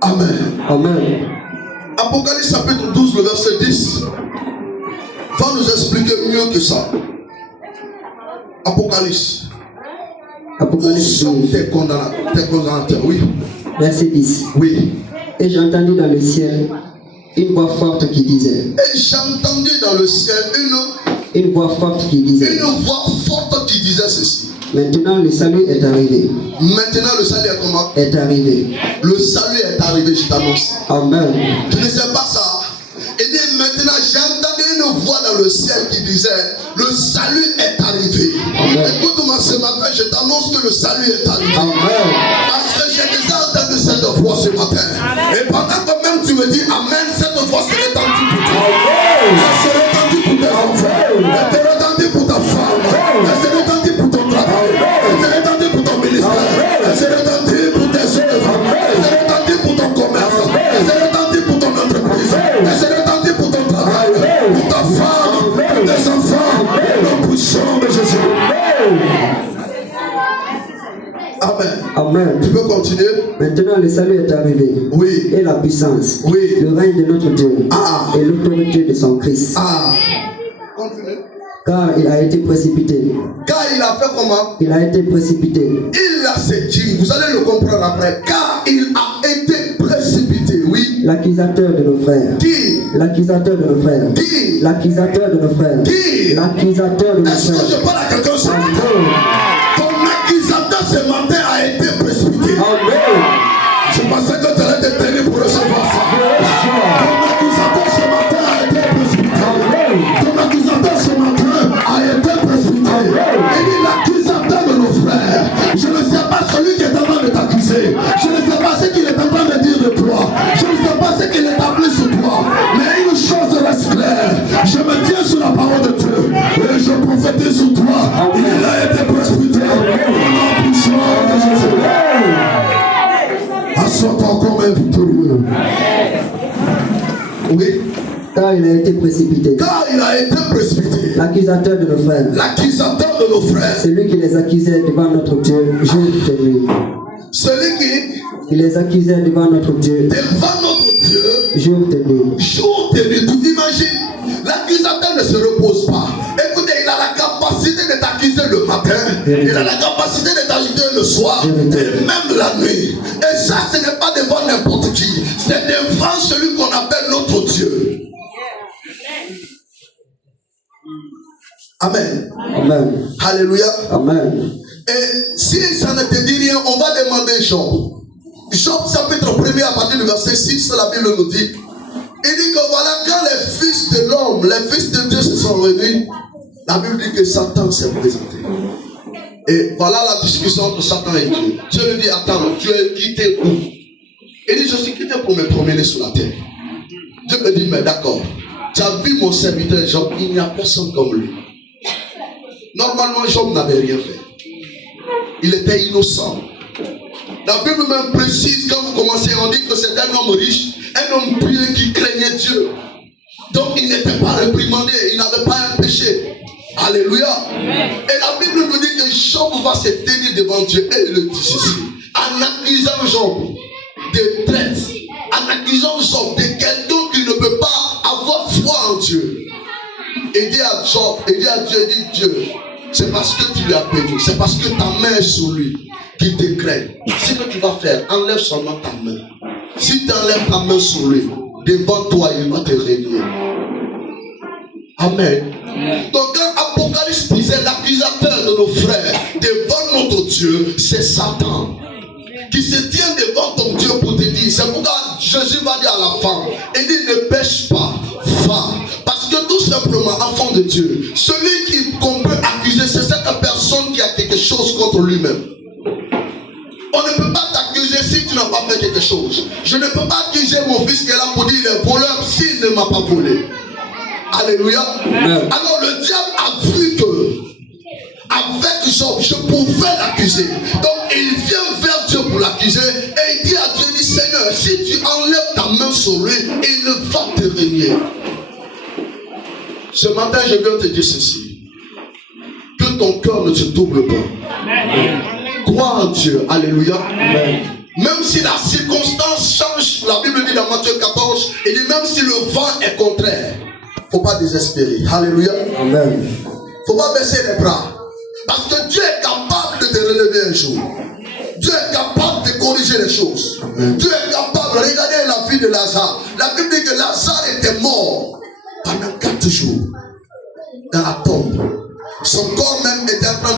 Amen. Amen. Apocalypse chapitre 12, le verset 10 va nous expliquer mieux que ça. Apocalypse. Apocalypse 12. Tes condamnateurs, oui. Verset 10. Oui. Et j'entendis dans le ciel une voix forte qui disait. Et j'entendis dans le ciel une voix forte qui disait. Une voix forte qui disait ceci. Maintenant le salut est arrivé. Maintenant le salut est comment? Est arrivé. Le salut est arrivé, je t'annonce. Amen. Tu ne sais pas ça. Et dit maintenant j'ai entendu une voix dans le ciel qui disait le salut est arrivé. Écoute-moi ce matin, je t'annonce que le salut est arrivé. Amen. Parce que j'ai déjà entendu cette voix ce matin. Et pendant que même tu me dis amen, cette voix serait entendue pour toi. Elle serait entendue pour tes enfants. Elle serait entendue pour ta femme. Elle serait entendue pour ton travail. Elle serait entendue pour ton ministère. Elle serait entendue pour tes œuvres. Elle serait entendue pour ton commerce. Elle serait entendue pour ton entreprise. Elle serait entendue pour ton travail. Pour ta femme, pour tes enfants. Au puissant de Jésus. Amen. Amen. Tu peux continuer? Maintenant le salut est arrivé. Oui. Et la puissance. Oui. Le règne de notre Dieu. Ah. Et l'autorité de son Christ. Ah. Continue. Car il a été précipité. Car il a fait comment? Il a été précipité. Il a séduit. Vous allez le comprendre après. Car il a été précipité. Oui. L'accusateur de nos frères. Qui? L'accusateur de nos frères. Qui? L'accusateur de nos frères. Qui? L'accusateur de nos Est-ce frères. que je parle à quelqu'un ce matin? Ton accusateur ce matin a été précipité. Amen. Je pensais que tu allais te tenir pour recevoir ça. Ton accusateur ce matin a été précipité. Ton accusateur ce matin a été précipité. Il dit l'accusateur de nos frères. Je ne sais pas celui qui est en train de t'accuser. Je ne sais pas ce qu'il est en train de dire de toi. Je ne sais pas ce qu'il établit sur toi. Mais une chose reste claire. Je me tiens sur la parole de Dieu. Et je prophétise sur toi. Il a été précipité. Au nom puissant de Jésus. Assois-toi comme un victorieux. Oui. Car il a été précipité. Car il a été précipité. L'accusateur de nos frères. L'accusateur de nos frères. Celui qui les accusait devant notre Dieu, jour et nuit. Celui qui les accusait devant notre Dieu. Devant notre Dieu. Jour et nuit. Jour et nuit. Tu t'imagines? L'accusateur ne se repose pas. Écoutez, il a la capacité de t'accuser le matin. Il a la capacité de t'accuser le soir. Et même la nuit. Et ça, ce n'est pas devant n'importe qui. C'est devant celui qu'on appelle notre Dieu. Amen. Amen. Alléluia. Amen. Et si ça ne te dit rien, on va demander Job. Job chapitre 1er à partir du verset 6, la Bible nous dit. Il dit que voilà, quand les fils de l'homme, les fils de Dieu se sont réunis, la Bible dit que Satan s'est présenté. Et voilà la discussion entre Satan et Dieu. Dieu lui dit, attends, tu es quitté où? Il dit, je suis quitté pour me promener sur la terre. Dieu me dit, mais d'accord, tu as vu mon serviteur Job, il n'y a personne comme lui. Normalement, Job n'avait rien fait. Il était innocent. La Bible même précise, quand vous commencez, on dit que c'est un homme riche, un homme pieux qui craignait Dieu. Donc il n'était pas réprimandé, il n'avait pas un péché. Alléluia. Et la Bible nous dit que Job va se tenir devant Dieu. Et il le dit ceci. En accusant Job de traite, en accusant Job de quelqu'un qui ne peut pas avoir foi en Dieu. Il dit à Job, il dit à Dieu, il dit Dieu, c'est parce que tu lui as béni, c'est parce que ta main est sur lui qu'il te craint. Ce que tu vas faire, enlève seulement ta main. Si tu enlèves ta main sur lui, devant toi, il va te régner. Amen. Donc quand Apocalypse disait l'accusateur de nos frères devant notre Dieu, c'est Satan qui se tient devant ton Dieu pour te dire. C'est pourquoi Jésus va dire à la femme, il dit ne pêche pas, va. Parce que tout simplement, enfant de Dieu, celui qu'on peut accuser, c'est cette personne qui a quelque chose contre lui-même. On ne peut pas t'accuser si tu n'as pas fait quelque chose. Je ne peux pas accuser mon fils qui est là pour dire il est voleur s'il ne m'a pas volé. Alléluia. Alors le diable a vu que avec Job, je pouvais l'accuser. Donc il vient vers Dieu pour l'accuser et il dit à Dieu, il dit Seigneur, si tu enlèves ta main sur lui, il va te régner. Ce matin, je viens te dire ceci. Que ton cœur ne se double pas. Crois en Dieu. Alléluia. Amen. Même si la circonstance change, la Bible dit dans Matthieu 14, il dit même si le vent est contraire, il ne faut pas désespérer. Alléluia. Amen. Il ne faut pas baisser les bras. Parce que Dieu est capable de te relever un jour. Dieu est capable de corriger les choses. Dieu est capable. Regardez la vie de Lazare. La Bible dit que Lazare était mort pendant 4 jours dans la tombe. Son corps même était en train